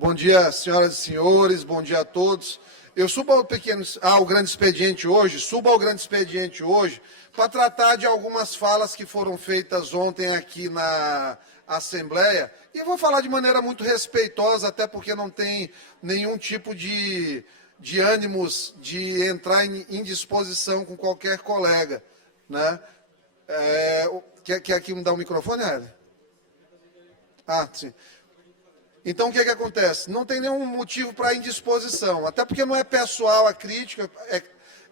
Bom dia, senhoras e senhores, bom dia a todos. Eu subo ao grande expediente hoje, para tratar de algumas falas que foram feitas ontem aqui na Assembleia, e vou falar de maneira muito respeitosa, até porque não tem nenhum tipo de ânimos de entrar em indisposição com qualquer colega, né? Quer aqui me dar o microfone, Hélio? Ah, sim. Então, o que acontece? Não tem nenhum motivo para indisposição, até porque não é pessoal a crítica,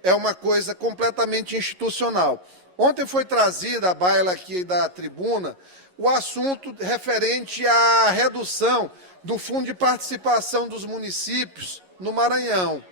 é uma coisa completamente institucional. Ontem foi trazida à baila aqui da tribuna o assunto referente à redução do Fundo de Participação dos Municípios no Maranhão.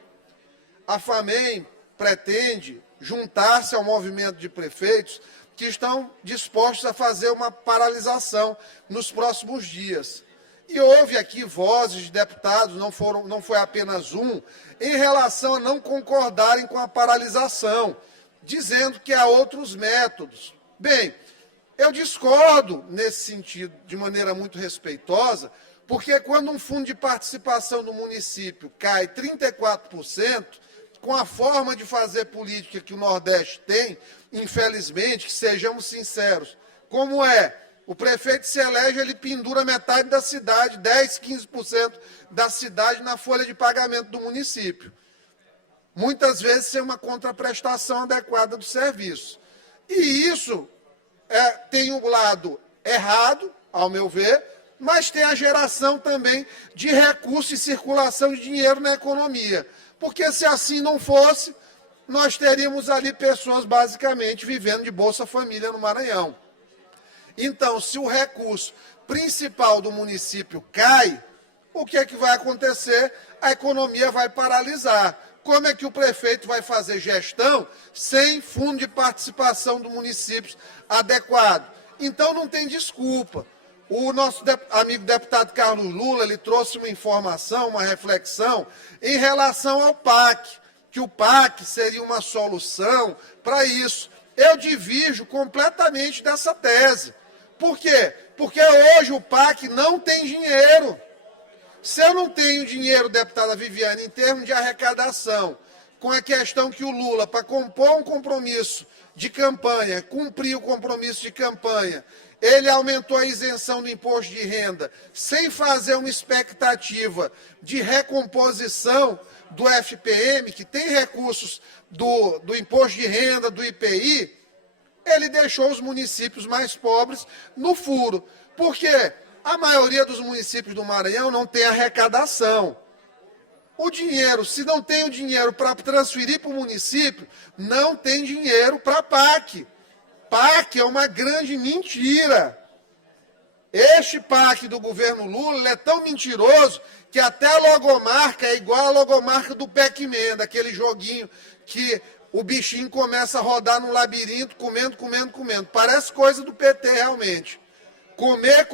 A FAMEM pretende juntar-se ao movimento de prefeitos que estão dispostos a fazer uma paralisação nos próximos dias. E houve aqui vozes de deputados, não foi apenas um, em relação a não concordarem com a paralisação, dizendo que há outros métodos. Bem, eu discordo nesse sentido, de maneira muito respeitosa, porque quando um fundo de participação do município cai 34%, com a forma de fazer política que o Nordeste tem, infelizmente, que sejamos sinceros, como é? O prefeito se elege, ele pendura metade da cidade, 10%, 15% da cidade na folha de pagamento do município. Muitas vezes sem uma contraprestação adequada do serviço. E isso tem um lado errado, ao meu ver, mas tem a geração também de recursos e circulação de dinheiro na economia. Porque se assim não fosse, nós teríamos ali pessoas basicamente vivendo de Bolsa Família no Maranhão. Então, se o recurso principal do município cai, o que é que vai acontecer? A economia vai paralisar. Como é que o prefeito vai fazer gestão sem fundo de participação do município adequado? Então, não tem desculpa. O nosso amigo deputado Carlos Lula, ele trouxe uma informação, uma reflexão em relação ao PAC, que o PAC seria uma solução para isso. Eu divirjo completamente dessa tese. Por quê? Porque hoje o PAC não tem dinheiro. Se eu não tenho dinheiro, deputada Viviane, em termos de arrecadação, com a questão que o Lula, para compor um compromisso de campanha, cumprir o compromisso de campanha, ele aumentou a isenção do imposto de renda, sem fazer uma expectativa de recomposição do FPM, que tem recursos do imposto de renda, do IPI, ele deixou os municípios mais pobres no furo. Por quê? A maioria dos municípios do Maranhão não tem arrecadação. O dinheiro, se não tem o dinheiro para transferir para o município, não tem dinheiro para PAC. PAC é uma grande mentira. Este PAC do governo Lula é tão mentiroso que até a logomarca é igual a logomarca do Pac-Man, daquele joguinho que o bichinho começa a rodar no labirinto, comendo. Parece coisa do PT, realmente. Comer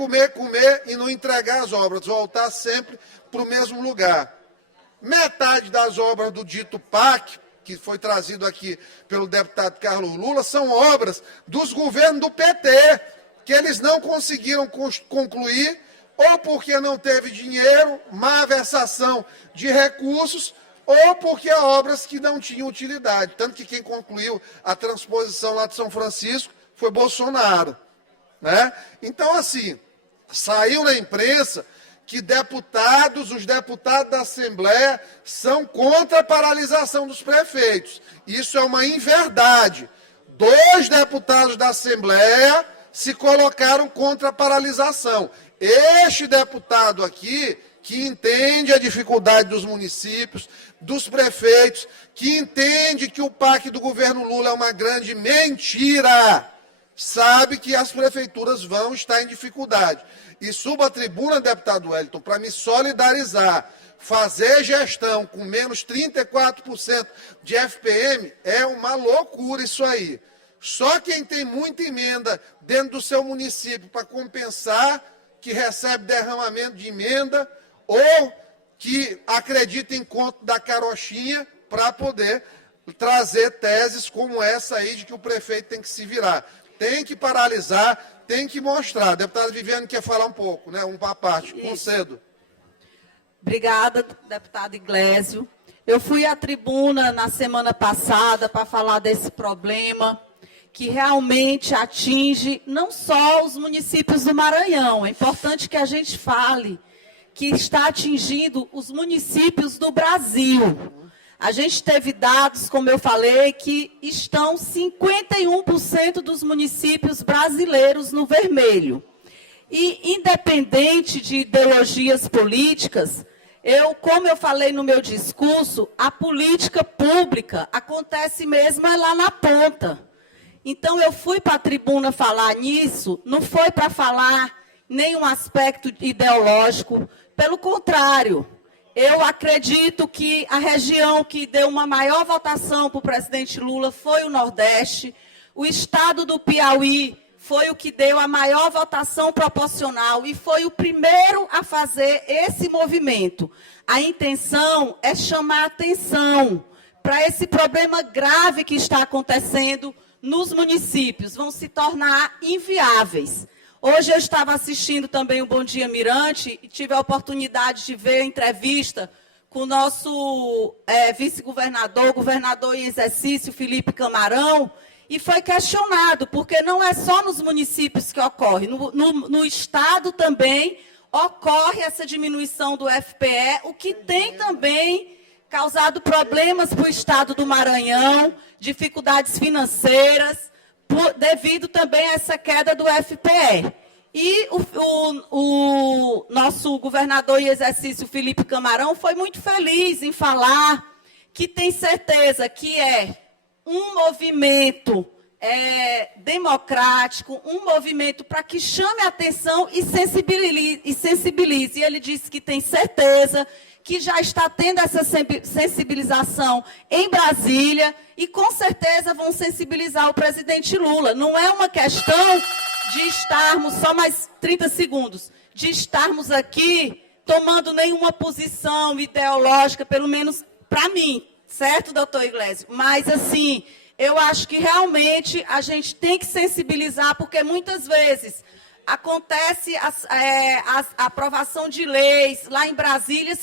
e não entregar as obras, voltar sempre para o mesmo lugar. Metade das obras do dito PAC, que foi trazido aqui pelo deputado Carlos Lula, são obras dos governos do PT, que eles não conseguiram concluir, ou porque não teve dinheiro, má versação de recursos, ou porque obras que não tinham utilidade. Tanto que quem concluiu a transposição lá de São Francisco foi Bolsonaro, né? Então, assim, saiu na imprensa que os deputados da Assembleia são contra a paralisação dos prefeitos. Isso é uma inverdade. 2 deputados da Assembleia se colocaram contra a paralisação. Este deputado aqui, que entende a dificuldade dos municípios, dos prefeitos, que entende que o PAC do governo Lula é uma grande mentira, sabe que as prefeituras vão estar em dificuldade. E subo à tribuna, deputado Wellington, para me solidarizar. Fazer gestão com menos 34% de FPM é uma loucura isso aí. Só quem tem muita emenda dentro do seu município para compensar, que recebe derramamento de emenda, ou que acredita em conto da carochinha para poder trazer teses como essa aí de que o prefeito tem que se virar. Tem que paralisar, tem que mostrar. A deputada Viviane quer falar um pouco, né? Uma parte, concedo. Obrigada, deputado Iglesio. Eu fui à tribuna na semana passada para falar desse problema que realmente atinge não só os municípios do Maranhão. É importante que a gente fale que está atingindo os municípios do Brasil. A gente teve dados, como eu falei, que estão 51% dos municípios brasileiros no vermelho. E, independente de ideologias políticas, como eu falei no meu discurso, a política pública acontece mesmo lá na ponta. Então, eu fui para a tribuna falar nisso, não foi para falar nenhum aspecto ideológico, pelo contrário. Eu acredito que a região que deu uma maior votação para o presidente Lula foi o Nordeste. O estado do Piauí foi o que deu a maior votação proporcional e foi o primeiro a fazer esse movimento. A intenção é chamar atenção para esse problema grave que está acontecendo nos municípios. Vão se tornar inviáveis. Hoje eu estava assistindo também o Bom Dia Mirante e tive a oportunidade de ver a entrevista com o nosso vice-governador, governador em exercício, Felipe Camarão, e foi questionado, porque não é só nos municípios que ocorre, no estado também ocorre essa diminuição do FPE, o que tem também causado problemas para o estado do Maranhão, dificuldades financeiras, devido também a essa queda do FPE. E o nosso governador em exercício, Felipe Camarão, foi muito feliz em falar que tem certeza que é um movimento democrático, um movimento para que chame a atenção e sensibilize. E ele disse que tem certeza que já está tendo essa sensibilização em Brasília e, com certeza, vão sensibilizar o presidente Lula. Não é uma questão de estarmos, só mais 30 segundos, de estarmos aqui tomando nenhuma posição ideológica, pelo menos para mim, certo, doutor Iglesio? Mas, assim, eu acho que realmente a gente tem que sensibilizar, porque muitas vezes acontece a aprovação de leis lá em Brasília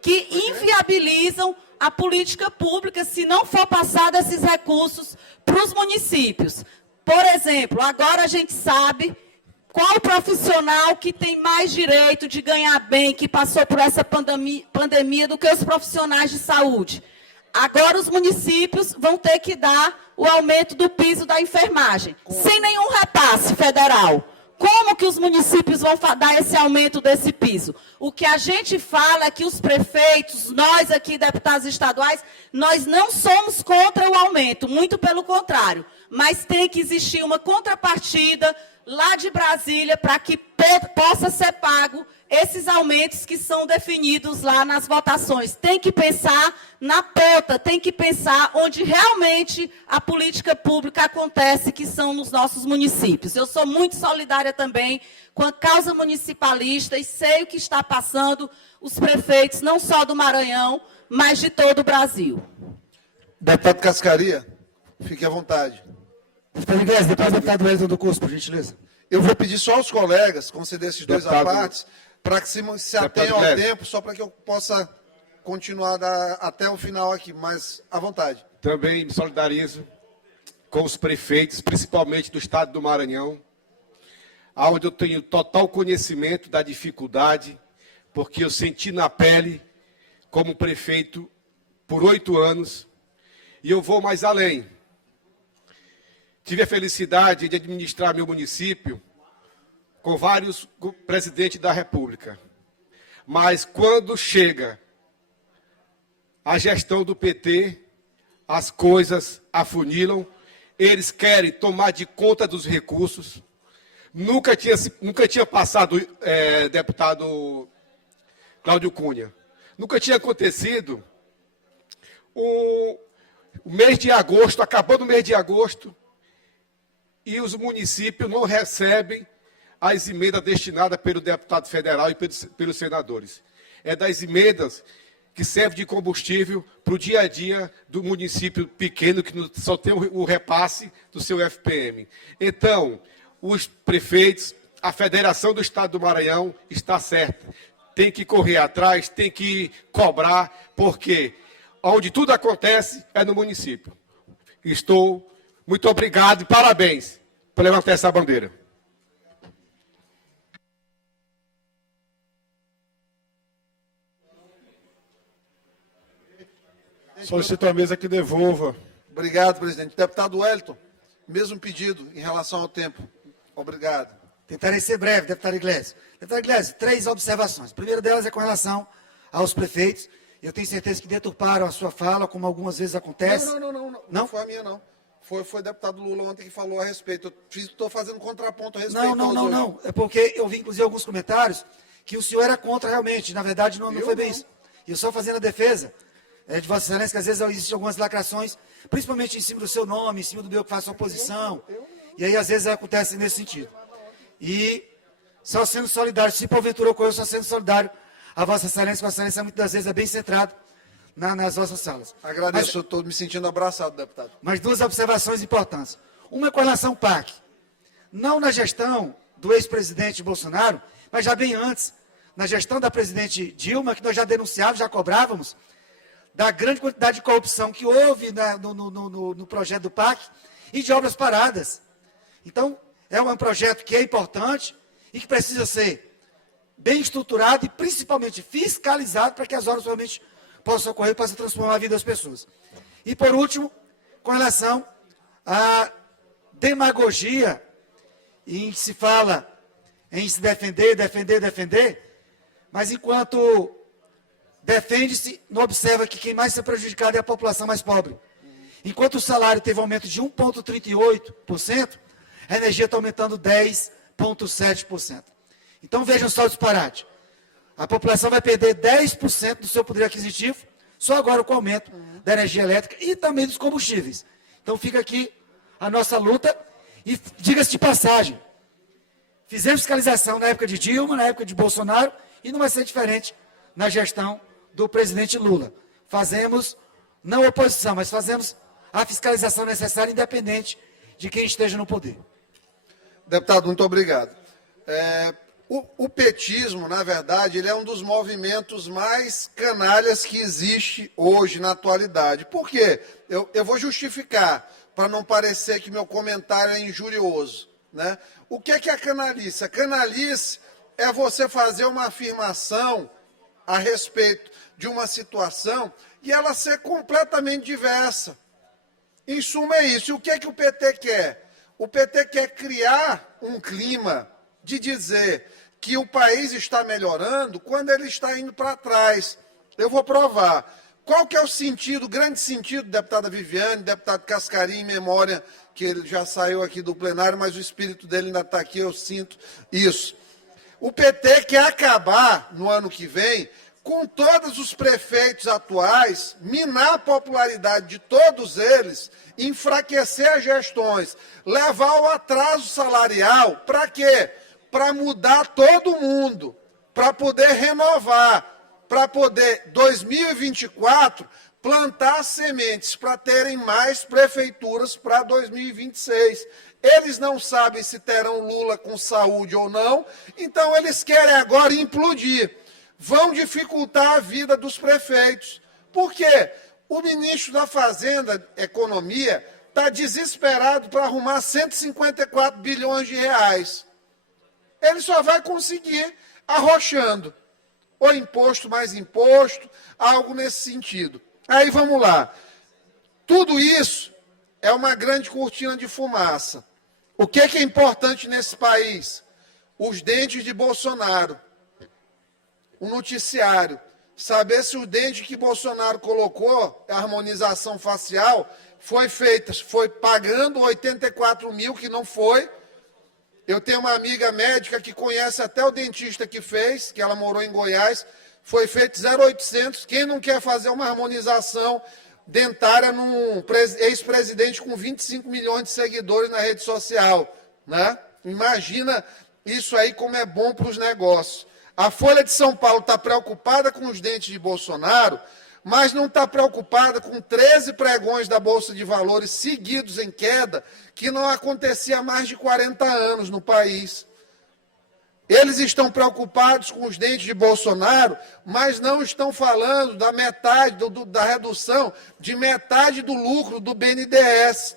que inviabilizam a política pública se não for passado esses recursos para os municípios. Por exemplo, agora a gente sabe qual profissional que tem mais direito de ganhar bem, que passou por essa pandemia, do que os profissionais de saúde. Agora os municípios vão ter que dar o aumento do piso da enfermagem, sem nenhum repasse federal. Como que os municípios vão dar esse aumento desse piso? O que a gente fala é que os prefeitos, nós aqui, deputados estaduais, nós não somos contra o aumento, muito pelo contrário. Mas tem que existir uma contrapartida lá de Brasília para que possa ser pago esses aumentos que são definidos lá nas votações. Tem que pensar na ponta, tem que pensar onde realmente a política pública acontece, que são nos nossos municípios. Eu sou muito solidária também com a causa municipalista e sei o que está passando os prefeitos, não só do Maranhão, mas de todo o Brasil. Deputado Cascaria, fique à vontade. Deputado Iglesias, depois do deputado Wellington do Curso, por gentileza. Eu vou pedir só aos colegas conceder esses dois apartes, para que se atenham ao tempo, só para que eu possa continuar até o final aqui, mas à vontade. Também me solidarizo com os prefeitos, principalmente do estado do Maranhão, onde eu tenho total conhecimento da dificuldade, porque eu senti na pele como prefeito por 8 anos, e eu vou mais além. Tive a felicidade de administrar meu município com vários presidentes da República. Mas quando chega a gestão do PT, as coisas afunilam, eles querem tomar de conta dos recursos. Nunca tinha passado, deputado Cláudio Cunha, nunca tinha acontecido o mês de agosto, acabando o mês de agosto, e os municípios não recebem as emendas destinadas pelo deputado federal e pelos senadores. É das emendas que servem de combustível para o dia a dia do município pequeno, que só tem o repasse do seu FPM. Então, os prefeitos, a Federação do Estado do Maranhão está certa. tem que correr atrás, tem que cobrar, porque onde tudo acontece é no município. Estou muito obrigado e parabéns por levantar essa bandeira. Solicito à mesa que devolva. Obrigado, presidente. Deputado Wellington, mesmo pedido em relação ao tempo. Obrigado. Tentarei ser breve, deputado Iglesias. Deputado Iglesias, 3 observações. A primeira delas é com relação aos prefeitos. Eu tenho certeza que deturparam a sua fala, como algumas vezes acontece. Não foi a minha, não. Foi o deputado Lula ontem que falou a respeito. Eu estou fazendo contraponto a respeito. Não. É porque eu vi, inclusive, alguns comentários que o senhor era contra realmente. Na verdade, não foi bem isso. E eu só fazendo a defesa de Vossa Excelência, que às vezes existem algumas lacrações, principalmente em cima do seu nome, em cima do meu que faço oposição. E aí, às vezes, acontece nesse sentido. E só sendo solidário, se porventura ocorreu, só sendo solidário a Vossa Excelência muitas das vezes é bem centrado nas vossas salas. Agradeço, eu estou me sentindo abraçado, deputado. Mas 2 observações importantes. Uma é com relação ao PAC. Não na gestão do ex-presidente Bolsonaro, mas já bem antes, na gestão da presidente Dilma, que nós já denunciávamos, já cobrávamos, da grande quantidade de corrupção que houve no projeto do PAC e de obras paradas. Então, é um projeto que é importante e que precisa ser bem estruturado e principalmente fiscalizado para que as obras realmente possam ocorrer, possam transformar a vida das pessoas. E por último, com relação à demagogia, em que se fala em se defender, mas enquanto defende-se, não observa que quem mais se é prejudicado é a população mais pobre. Enquanto o salário teve um aumento de 1,38%, a energia está aumentando 10,7%. Então vejam só o disparate. A população vai perder 10% do seu poder aquisitivo, só agora com o aumento da energia elétrica e também dos combustíveis. Então fica aqui a nossa luta e diga-se de passagem, fizemos fiscalização na época de Dilma, na época de Bolsonaro e não vai ser diferente na gestão do presidente Lula. Fazemos, não oposição, mas fazemos a fiscalização necessária independente de quem esteja no poder. Deputado, muito obrigado. O petismo, na verdade, ele é um dos movimentos mais canalhas que existe hoje na atualidade. Por quê? Eu vou justificar, para não parecer que meu comentário é injurioso, né? O que é a canalice? A canalice é você fazer uma afirmação a respeito de uma situação e ela ser completamente diversa. Em suma, é isso. E o que o PT quer? O PT quer criar um clima de dizer que o país está melhorando quando ele está indo para trás. Eu vou provar. Qual que é o sentido, o grande sentido, deputada Viviane, deputado Cascarim, em memória, que ele já saiu aqui do plenário, mas o espírito dele ainda está aqui, eu sinto isso. O PT quer acabar, no ano que vem, com todos os prefeitos atuais, minar a popularidade de todos eles, enfraquecer as gestões, levar ao atraso salarial, para quê? Para mudar todo mundo, para poder renovar, para poder, 2024, plantar sementes para terem mais prefeituras para 2026. Eles não sabem se terão Lula com saúde ou não, então eles querem agora implodir. Vão dificultar a vida dos prefeitos. Por quê? O ministro da Fazenda, Economia, está desesperado para arrumar 154 bilhões de reais. Ele só vai conseguir arrochando. Ou imposto mais imposto, algo nesse sentido. Aí vamos lá. Tudo isso é uma grande cortina de fumaça. O que é importante nesse país? Os dentes de Bolsonaro. O noticiário. Saber se o dente que Bolsonaro colocou, a harmonização facial, foi feita, foi pagando 84 mil, que não foi. Eu tenho uma amiga médica que conhece até o dentista que fez, que ela morou em Goiás, foi feito 0,800. Quem não quer fazer uma harmonização dentária num ex-presidente com 25 milhões de seguidores na rede social, né? Imagina isso aí como é bom para os negócios. A Folha de São Paulo está preocupada com os dentes de Bolsonaro, mas não está preocupada com 13 pregões da Bolsa de Valores seguidos em queda, que não acontecia há mais de 40 anos no país. Eles estão preocupados com os dentes de Bolsonaro, mas não estão falando da metade, da redução de metade do lucro do BNDES.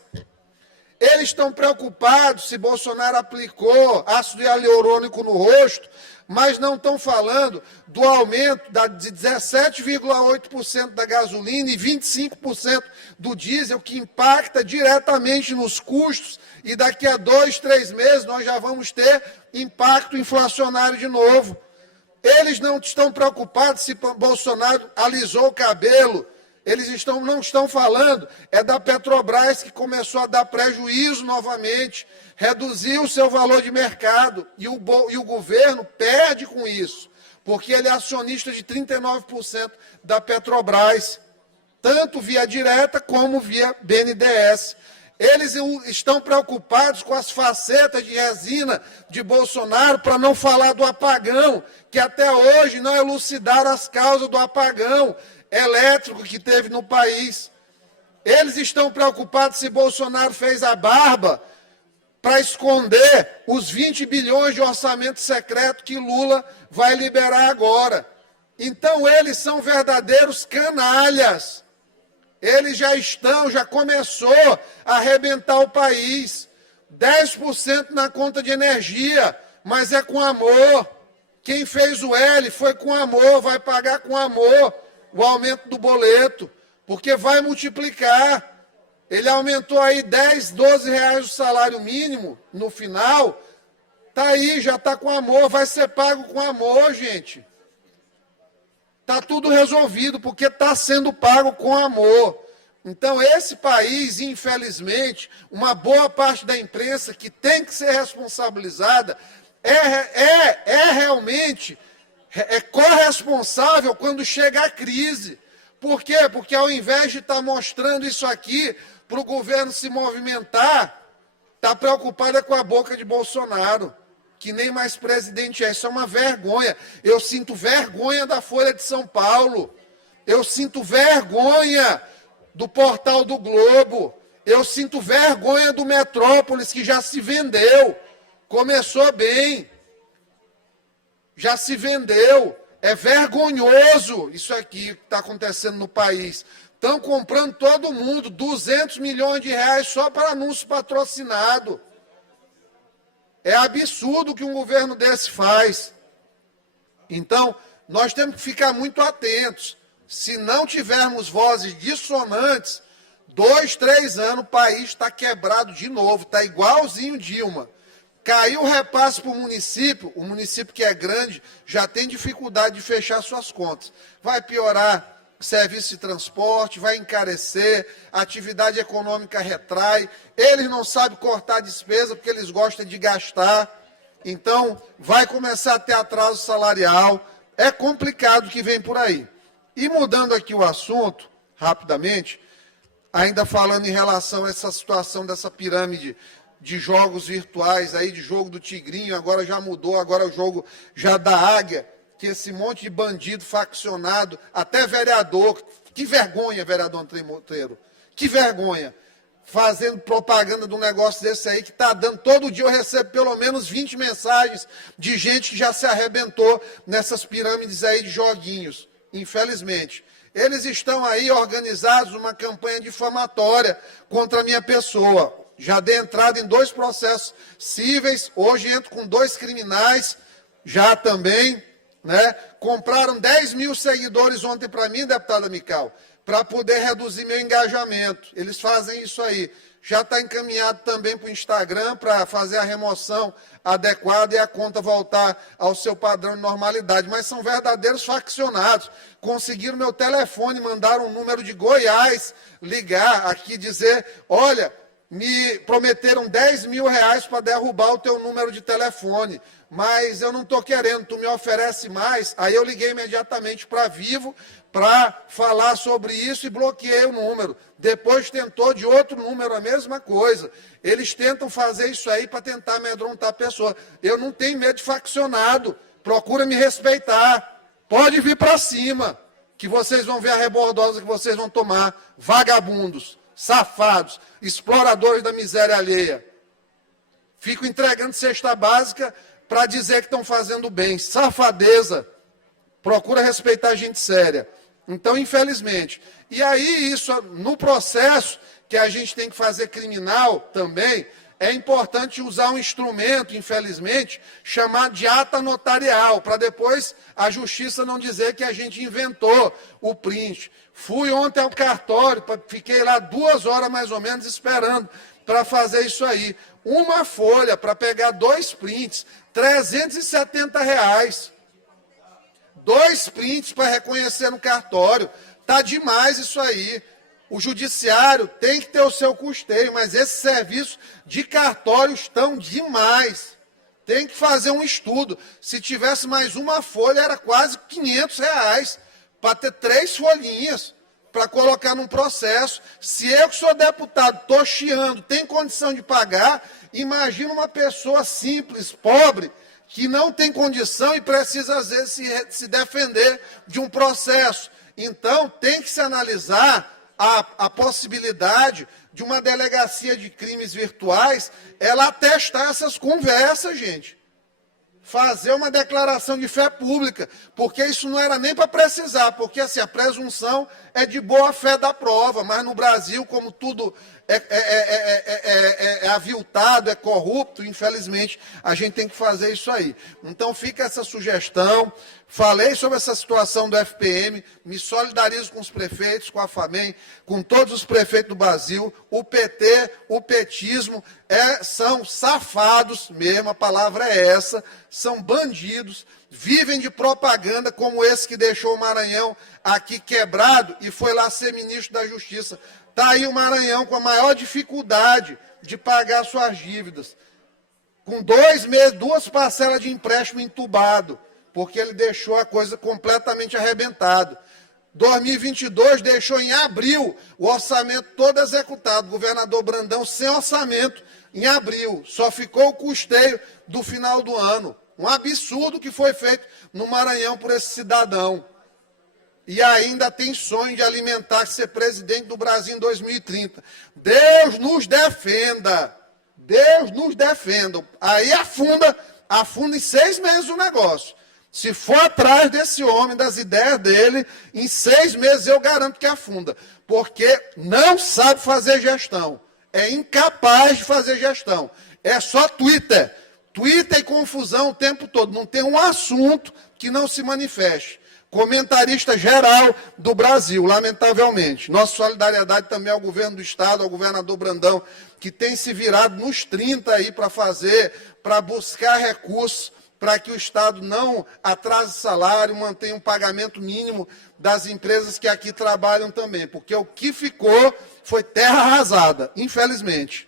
Eles estão preocupados se Bolsonaro aplicou ácido hialurônico no rosto, mas não estão falando do aumento de 17,8% da gasolina e 25% do diesel, que impacta diretamente nos custos, e daqui a 2, 3 meses nós já vamos ter impacto inflacionário de novo. Eles não estão preocupados se Bolsonaro alisou o cabelo. Eles não estão falando, é da Petrobras, que começou a dar prejuízo novamente, reduziu o seu valor de mercado, e o governo perde com isso, porque ele é acionista de 39% da Petrobras, tanto via direta como via BNDES. Eles estão preocupados com as facetas de resina de Bolsonaro, para não falar do apagão, que até hoje não elucidaram as causas do apagão elétrico que teve no país. Eles estão preocupados se Bolsonaro fez a barba para esconder os 20 bilhões de orçamento secreto que Lula vai liberar agora. Então eles são verdadeiros canalhas. Eles já começou a arrebentar o país. 10% na conta de energia, mas é com amor. Quem fez o L foi com amor, vai pagar com amor o aumento do boleto, porque vai multiplicar. Ele aumentou aí 10, 12 reais o salário mínimo no final. Está aí, já está com amor, vai ser pago com amor, gente. Está tudo resolvido, porque está sendo pago com amor. Então, esse país, infelizmente, uma boa parte da imprensa que tem que ser responsabilizada realmente corresponsável quando chega a crise. Por quê? Porque ao invés de estar mostrando isso aqui para o governo se movimentar, está preocupada com a boca de Bolsonaro, que nem mais presidente é. Isso é uma vergonha. Eu sinto vergonha da Folha de São Paulo. Eu sinto vergonha do Portal do Globo. Eu sinto vergonha do Metrópolis, que já se vendeu. Começou bem. Já se vendeu. É vergonhoso isso aqui que está acontecendo no país. Estão comprando todo mundo, 200 milhões de reais só para anúncio patrocinado. É absurdo o que um governo desse faz. Então, nós temos que ficar muito atentos. Se não tivermos vozes dissonantes, 2, 3 anos o país está quebrado de novo, está igualzinho Dilma. Caiu o repasse para o município que é grande já tem dificuldade de fechar suas contas. Vai piorar serviço de transporte, vai encarecer, a atividade econômica retrai, eles não sabem cortar despesa porque eles gostam de gastar, então vai começar a ter atraso salarial, é complicado o que vem por aí. E mudando aqui o assunto, rapidamente, ainda falando em relação a essa situação dessa pirâmide de jogos virtuais aí, de jogo do Tigrinho, agora já mudou, agora é o jogo já da Águia, que esse monte de bandido faccionado, até vereador, que vergonha, vereador André Monteiro, que vergonha, fazendo propaganda de um negócio desse aí, que está dando, todo dia eu recebo pelo menos 20 mensagens de gente que já se arrebentou nessas pirâmides aí de joguinhos, infelizmente. Eles estão aí organizados numa campanha difamatória contra a minha pessoa. Já dei entrada em 2 processos cíveis, hoje entro com 2 criminais, já também, né? Compraram 10 mil seguidores ontem para mim, deputada Mical, para poder reduzir meu engajamento. Eles fazem isso aí. Já está encaminhado também para o Instagram para fazer a remoção adequada e a conta voltar ao seu padrão de normalidade. Mas são verdadeiros faccionados. Conseguiram meu telefone, mandaram um número de Goiás ligar aqui, dizer, olha, me prometeram 10 mil reais para derrubar o teu número de telefone, mas eu não estou querendo, tu me oferece mais. Aí eu liguei imediatamente para Vivo para falar sobre isso e bloqueei o número. Depois tentou de outro número a mesma coisa. Eles tentam fazer isso aí para tentar amedrontar a pessoa. Eu não tenho medo de faccionado, procura me respeitar. Pode vir para cima, que vocês vão ver a rebordosa que vocês vão tomar. Vagabundos, safados, exploradores da miséria alheia. Fico entregando cesta básica para dizer que estão fazendo bem. Safadeza. Procura respeitar gente séria. Então, infelizmente. E aí, isso, no processo que a gente tem que fazer criminal também, é importante usar um instrumento, infelizmente, chamado de ata notarial, para depois a justiça não dizer que a gente inventou o print. Fui ontem ao cartório, fiquei lá 2 horas mais ou menos esperando para fazer isso aí. Uma folha para pegar 2 prints, R$370. 2 prints para reconhecer no cartório. Tá demais isso aí. O judiciário tem que ter o seu custeio, mas esses serviços de cartório estão demais. Tem que fazer um estudo. Se tivesse mais uma folha, era quase R$500 para ter 3 folhinhas para colocar num processo. Se eu que sou deputado estou chiando, tem condição de pagar, imagina uma pessoa simples, pobre, que não tem condição e precisa, às vezes, se defender de um processo. Então, tem que se analisar a possibilidade de uma delegacia de crimes virtuais, ela atestar essas conversas, gente. Fazer uma declaração de fé pública, porque isso não era nem para precisar, porque assim, a presunção é de boa fé da prova, mas no Brasil, como tudo é aviltado, é corrupto, infelizmente, a gente tem que fazer isso aí. Então fica essa sugestão. Falei sobre essa situação do FPM, me solidarizo com os prefeitos, com a FAMEM, com todos os prefeitos do Brasil. O PT, o petismo, são safados mesmo, a palavra é essa, são bandidos, vivem de propaganda como esse que deixou o Maranhão aqui quebrado e foi lá ser ministro da Justiça. Está aí o Maranhão com a maior dificuldade de pagar suas dívidas, com 2 meses, 2 parcelas de empréstimo entubado, porque ele deixou a coisa completamente arrebentada. 2022 deixou em abril o orçamento todo executado, governador Brandão sem orçamento em abril, só ficou o custeio do final do ano. Um absurdo que foi feito no Maranhão por esse cidadão. E ainda tem sonho de alimentar, ser presidente do Brasil em 2030. Deus nos defenda. Deus nos defenda. Aí afunda em 6 meses o negócio. Se for atrás desse homem, das ideias dele, em 6 meses eu garanto que afunda. Porque não sabe fazer gestão. É incapaz de fazer gestão. É só Twitter. Twitter e confusão o tempo todo. Não tem um assunto que não se manifeste. Comentarista geral do Brasil, lamentavelmente. Nossa solidariedade também ao governo do Estado, ao governador Brandão, que tem se virado nos 30 aí para buscar recursos, para que o Estado não atrase salário, mantenha um pagamento mínimo das empresas que aqui trabalham também. Porque o que ficou foi terra arrasada, infelizmente.